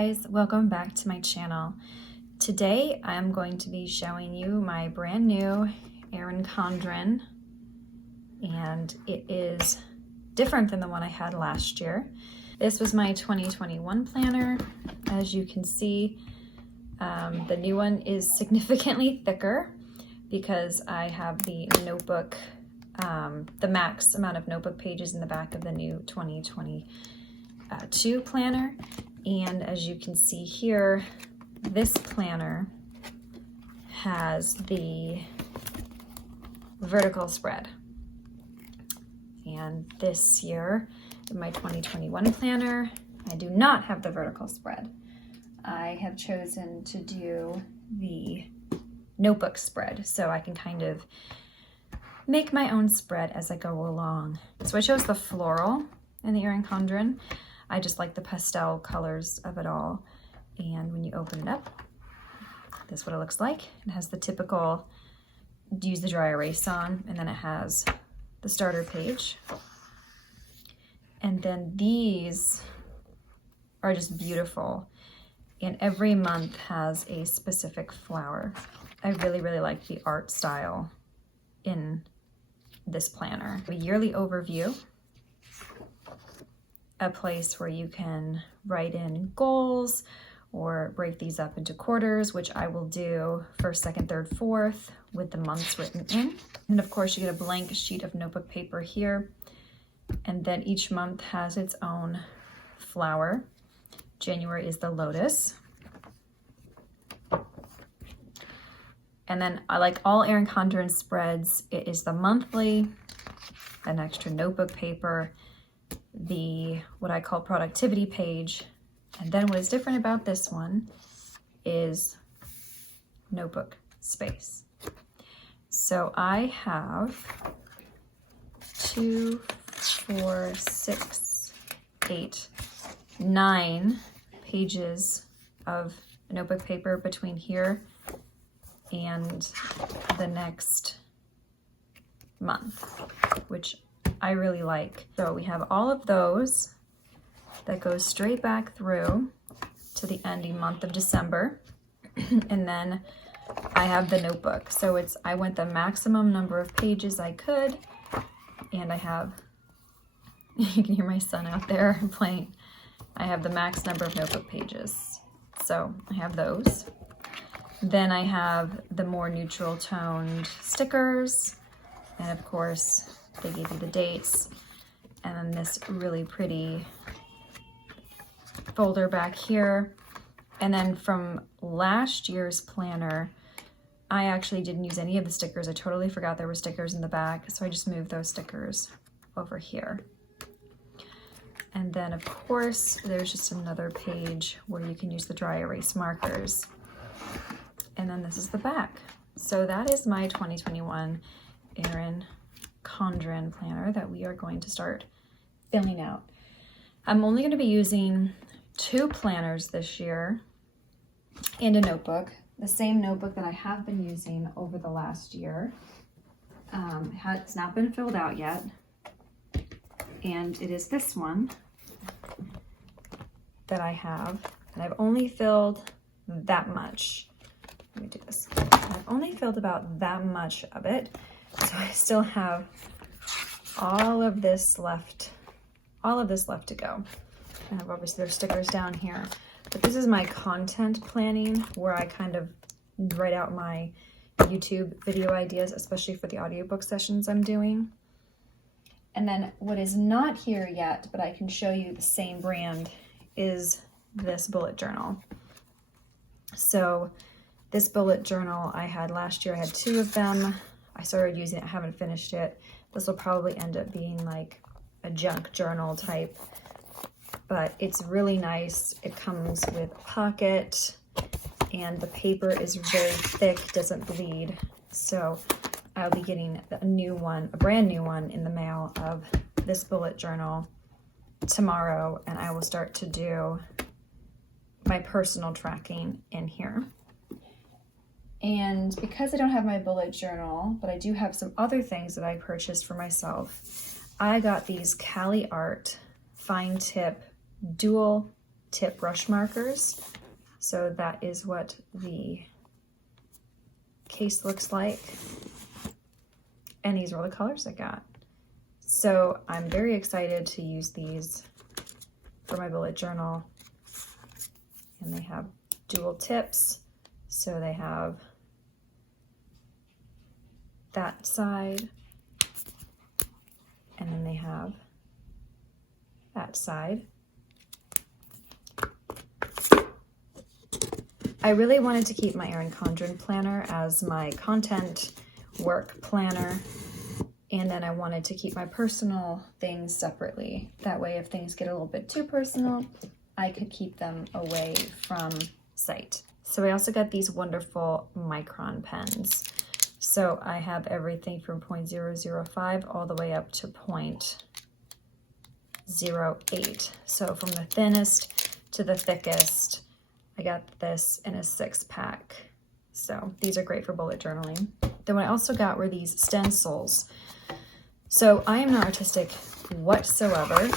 guys, welcome back to my channel. Today I'm going to be showing you my brand new Erin Condren, and it is different than the one I had last year. This was my 2021 planner. As you can see, the new one is significantly thicker because I have the notebook, the max amount of notebook pages in the back of the new 2022 planner. And as you can see here, this planner has the vertical spread. And this year, in my 2021 planner, I do not have the vertical spread. I have chosen to do the notebook spread, so I can kind of make my own spread as I go along. So I chose the floral in the Erin Condren. I just like the pastel colors of it all. And when you open it up, this is what it looks like. It has the typical use the dry erase on, and then it has the starter page. And then these are just beautiful. And every month has a specific flower. I really, really like the art style in this planner. A yearly overview, a place where you can write in goals or break these up into quarters, which I will do first, second, third, fourth with the months written in. And of course you get a blank sheet of notebook paper here. And then each month has its own flower. January is the lotus. And then I like all Erin Condren spreads. It is the monthly, an extra notebook paper, the what I call productivity page, and then what is different about this one is notebook space. So I have 2, 4, 6, 8, 9 pages of notebook paper between here and the next month, which I really like. So we have all of those that goes straight back through to the ending month of December. And then I have the notebook. So I went the maximum number of pages I could, and I have, you can hear my son out there playing. I have the max number of notebook pages. So I have those. Then I have the more neutral toned stickers, and of course they give you the dates, and then this really pretty folder back here. And then from last year's planner, I actually didn't use any of the stickers. I totally forgot there were stickers in the back, so I just moved those stickers over here. And then of course there's just another page where you can use the dry erase markers. And then this is the back. So that is my 2021 Erin Condren planner that we are going to start filling out. I'm only going to be using 2 planners this year and a notebook, the same notebook that I have been using over the last year. It's not been filled out yet, and it is this one that I have, and I've only filled that much. Let me do this. I've only filled about that much of it, so I still have all of this left to go. And obviously there's stickers down here, but this is my content planning where I kind of write out my YouTube video ideas, especially for the audiobook sessions I'm doing. And then what is not here yet, but I can show you the same brand, is this bullet journal. So this bullet journal I had last year. I had 2 of them. I started using it, I haven't finished it. This will probably end up being like a junk journal type, but it's really nice. It comes with a pocket, and the paper is very thick, doesn't bleed. So I'll be getting a new one, a brand new one in the mail of this bullet journal tomorrow, and I will start to do my personal tracking in here. And because I don't have my bullet journal, but I do have some other things that I purchased for myself, I got these Cali Art fine tip dual tip brush markers. So that is what the case looks like. And these are the colors I got. So I'm very excited to use these for my bullet journal. And they have dual tips. So they have that side, and then they have that side. I really wanted to keep my Erin Condren planner as my content work planner, and then I wanted to keep my personal things separately. That way, if things get a little bit too personal, I could keep them away from sight. So I also got these wonderful Micron pens. So I have everything from 0.005 all the way up to 0.08. So from the thinnest to the thickest, I got this in a 6-pack. So these are great for bullet journaling. Then what I also got were these stencils. So I am not artistic whatsoever.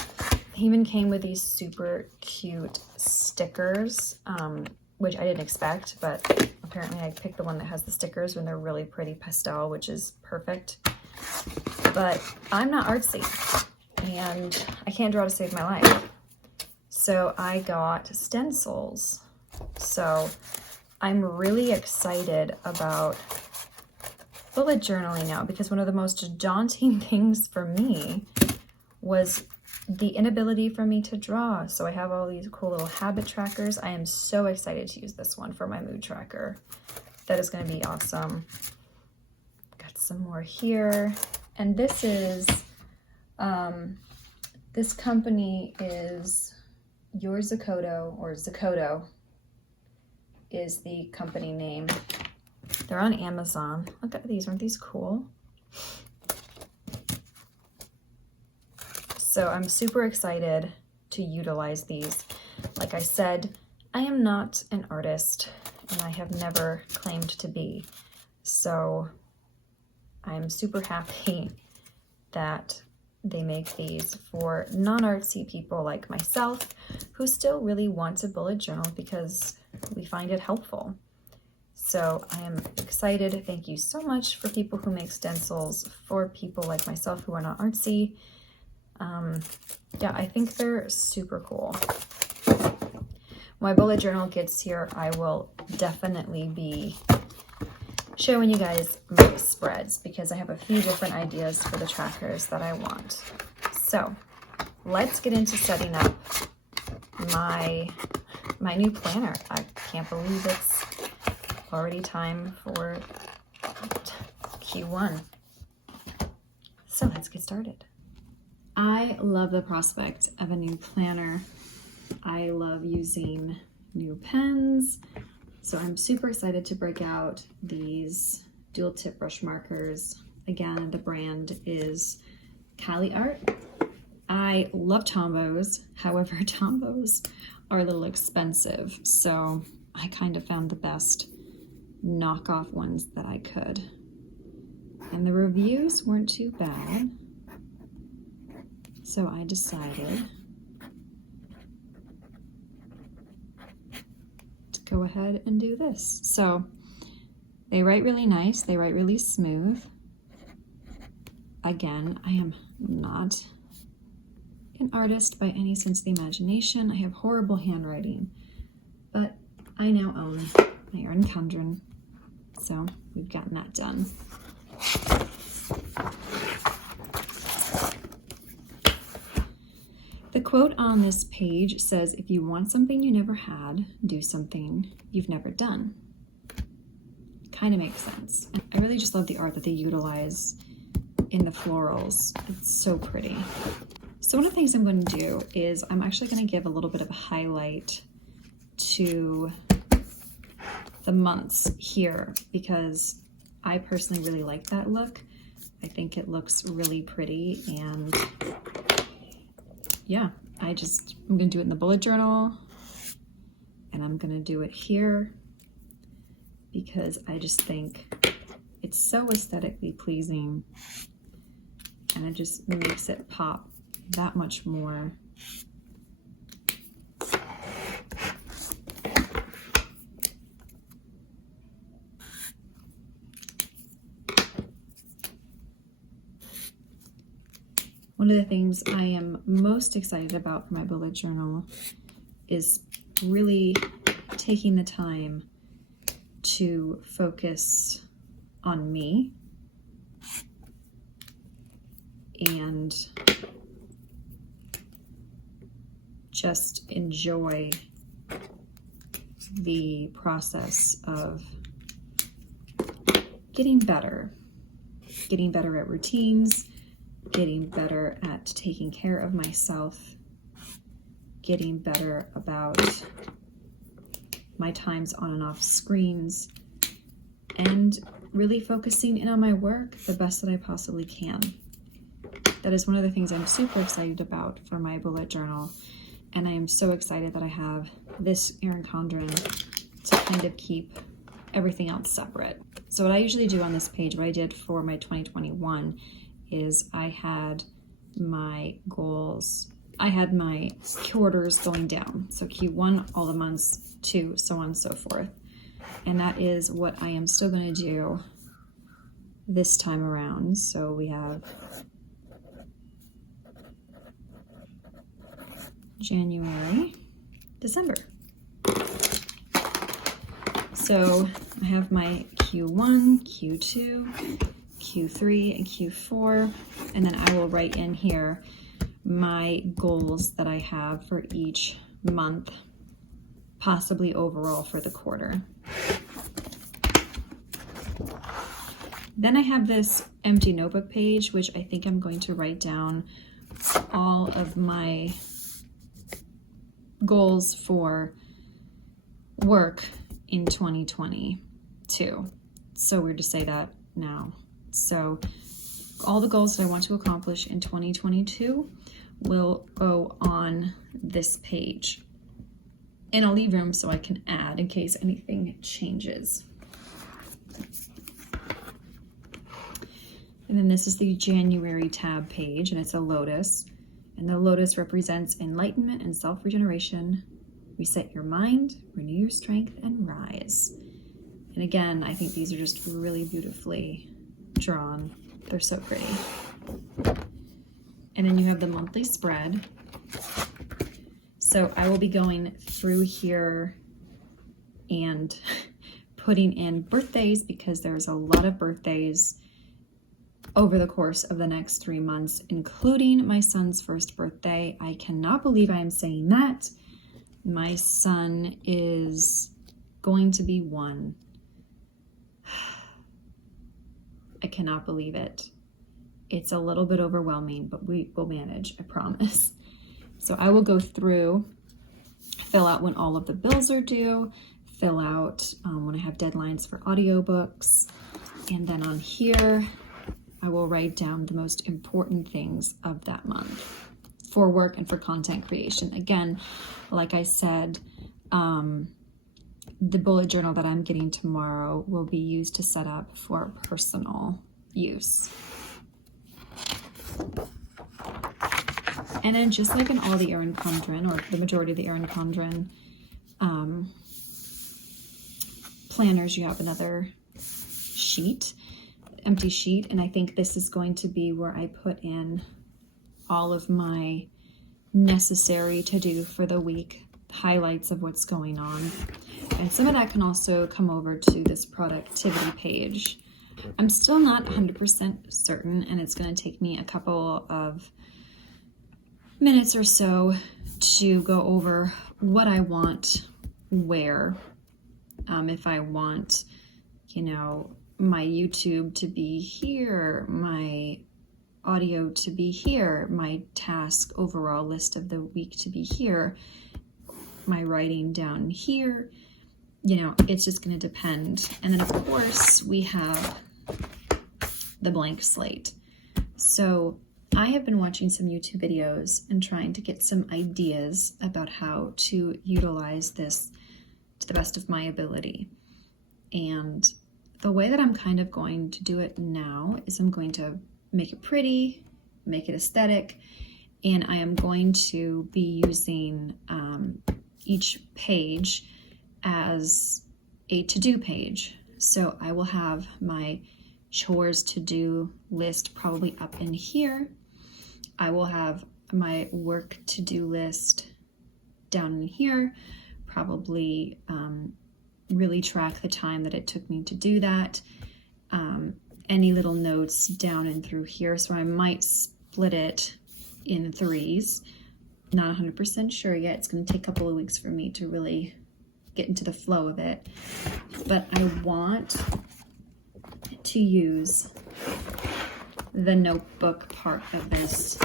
They even came with these super cute stickers, which I didn't expect, but apparently I picked the one that has the stickers when they're really pretty pastel, which is perfect. But I'm not artsy, and I can't draw to save my life. So I got stencils. So I'm really excited about bullet journaling now, because one of the most daunting things for me was the inability for me to draw. So I have all these cool little habit trackers. I am so excited to use this one for my mood tracker. That is going to be awesome. Got some more here. And this is, this company is Your Zakoto, or Zakoto is the company name. They're on Amazon. Look at these, aren't these cool? So I'm super excited to utilize these. Like I said, I am not an artist, and I have never claimed to be. So I'm super happy that they make these for non-artsy people like myself who still really want to bullet journal because we find it helpful. So I am excited. Thank you so much for people who make stencils for people like myself who are not artsy. Yeah, I think they're super cool. When my bullet journal gets here, I will definitely be showing you guys my spreads, because I have a few different ideas for the trackers that I want. So let's get into setting up my new planner. I can't believe it's already time for Q1. So let's get started. I love the prospect of a new planner. I love using new pens. So I'm super excited to break out these dual tip brush markers. Again, the brand is Cali Art. I love Tombos. However, Tombos are a little expensive. So I kind of found the best knockoff ones that I could. And the reviews weren't too bad. So I decided to go ahead and do this. So they write really nice, they write really smooth. Again, I am not an artist by any sense of the imagination. I have horrible handwriting, but I now own my Erin Condren, so we've gotten that done. The quote on this page says, if you want something you never had, do something you've never done. Kind of makes sense. I really just love the art that they utilize in the florals. It's so pretty. So one of the things I'm going to do is I'm actually going to give a little bit of a highlight to the months here, because I personally really like that look. I think it looks really pretty, and yeah, I'm going to do it in the bullet journal, and I'm going to do it here because I just think it's so aesthetically pleasing, and it just makes it pop that much more. One of the things I am most excited about for my bullet journal is really taking the time to focus on me and just enjoy the process of getting better at routines, getting better at taking care of myself, getting better about my times on and off screens, and really focusing in on my work the best that I possibly can. That is one of the things I'm super excited about for my bullet journal, and I am so excited that I have this Erin Condren to kind of keep everything else separate. So what I usually do on this page, what I did for my 2021, is I had my goals, I had my quarters going down. So Q1, all the months, 2, so on and so forth. And that is what I am still going to do this time around. So we have January, December. So I have my Q1, Q2, Q3, and Q4, and then I will write in here my goals that I have for each month, possibly overall for the quarter. Then I have this empty notebook page, which I think I'm going to write down all of my goals for work in 2022. So weird to say that now. So all the goals that I want to accomplish in 2022 will go on this page. And I'll leave room so I can add in case anything changes. And then this is the January tab page, and it's a lotus. And the lotus represents enlightenment and self-regeneration. Reset your mind, renew your strength, and rise. And again, I think these are just really beautifully drawn. They're so pretty. And then you have the monthly spread. So I will be going through here and putting in birthdays because there's a lot of birthdays over the course of the next 3 months, including my son's first birthday. I cannot believe I am saying that. My son is going to be 1. I cannot believe it. It's a little bit overwhelming, but we will manage, I promise. So I will go through, fill out when all of the bills are due, fill out when I have deadlines for audiobooks, and then on here, I will write down the most important things of that month for work and for content creation. Again, like I said, the bullet journal that I'm getting tomorrow will be used to set up for personal use. And then just like in all the Erin Condren, or the majority of the Erin Condren planners, you have another sheet, empty sheet, and I think this is going to be where I put in all of my necessary to do for the week, highlights of what's going on. And some of that can also come over to this productivity page. I'm still not 100% certain, and it's going to take me a couple of minutes or so to go over what I want where. If I want, my YouTube to be here, my audio to be here, my task overall list of the week to be here, my writing down here, it's just going to depend. And then of course we have the blank slate. So I have been watching some YouTube videos and trying to get some ideas about how to utilize this to the best of my ability. And the way that I'm kind of going to do it now is I'm going to make it pretty, make it aesthetic, and I am going to be using each page as a to-do page. So I will have my chores to-do list probably up in here. I will have my work to-do list down in here, probably really track the time that it took me to do that. Any little notes down and through here. So I might split it in 3s. Not 100% sure yet. It's going to take a couple of weeks for me to really get into the flow of it. But I want to use the notebook part of this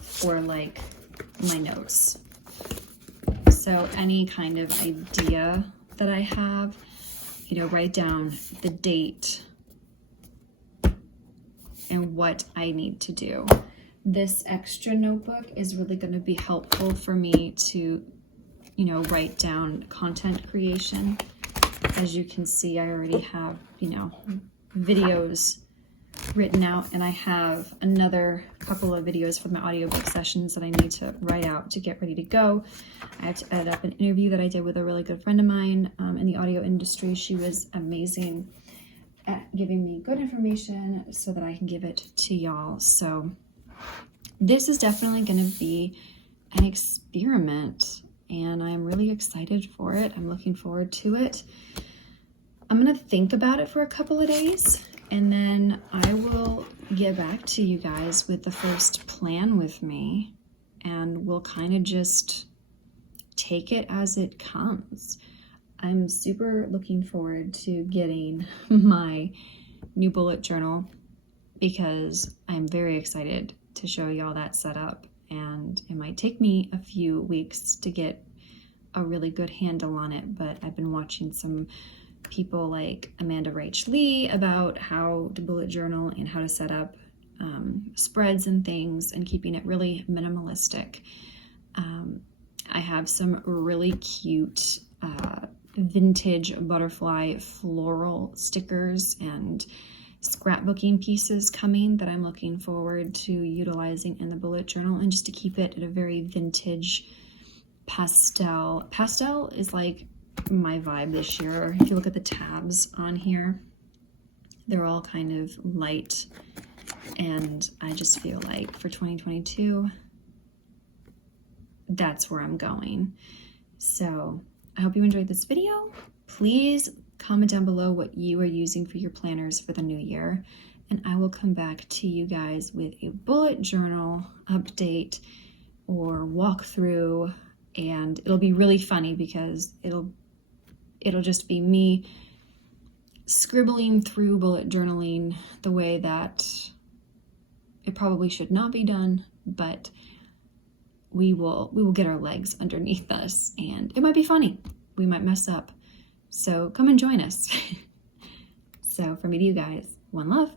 for like my notes. So any kind of idea that I have, you know, write down the date and what I need to do. This extra notebook is really going to be helpful for me to, you know, write down content creation. As you can see, I already have, you know, videos written out, and I have another couple of videos for my audiobook sessions that I need to write out to get ready to go. I have to edit up an interview that I did with a really good friend of mine in the audio industry. She was amazing at giving me good information so that I can give it to y'all. So this is definitely going to be an experiment, and I'm really excited for it. I'm looking forward to it. I'm going to think about it for a couple of days, and then I will get back to you guys with the first plan with me, and we'll kind of just take it as it comes. I'm super looking forward to getting my new bullet journal because I'm very excited to show y'all that setup, and it might take me a few weeks to get a really good handle on it, but I've been watching some people like Amanda Rach Lee about how to bullet journal and how to set up spreads and things and keeping it really minimalistic. I have some really cute vintage butterfly floral stickers and scrapbooking pieces coming that I'm looking forward to utilizing in the bullet journal, and just to keep it at a very vintage pastel. Pastel is like my vibe this year. If you look at the tabs on here, they're all kind of light, and I just feel like for 2022, that's where I'm going. So I hope you enjoyed this video. Please comment down below what you are using for your planners for the new year, and I will come back to you guys with a bullet journal update or walkthrough, and it'll be really funny because it'll just be me scribbling through bullet journaling the way that it probably should not be done, but we will get our legs underneath us, and it might be funny. We might mess up. So come and join us. So from me to you guys, one love.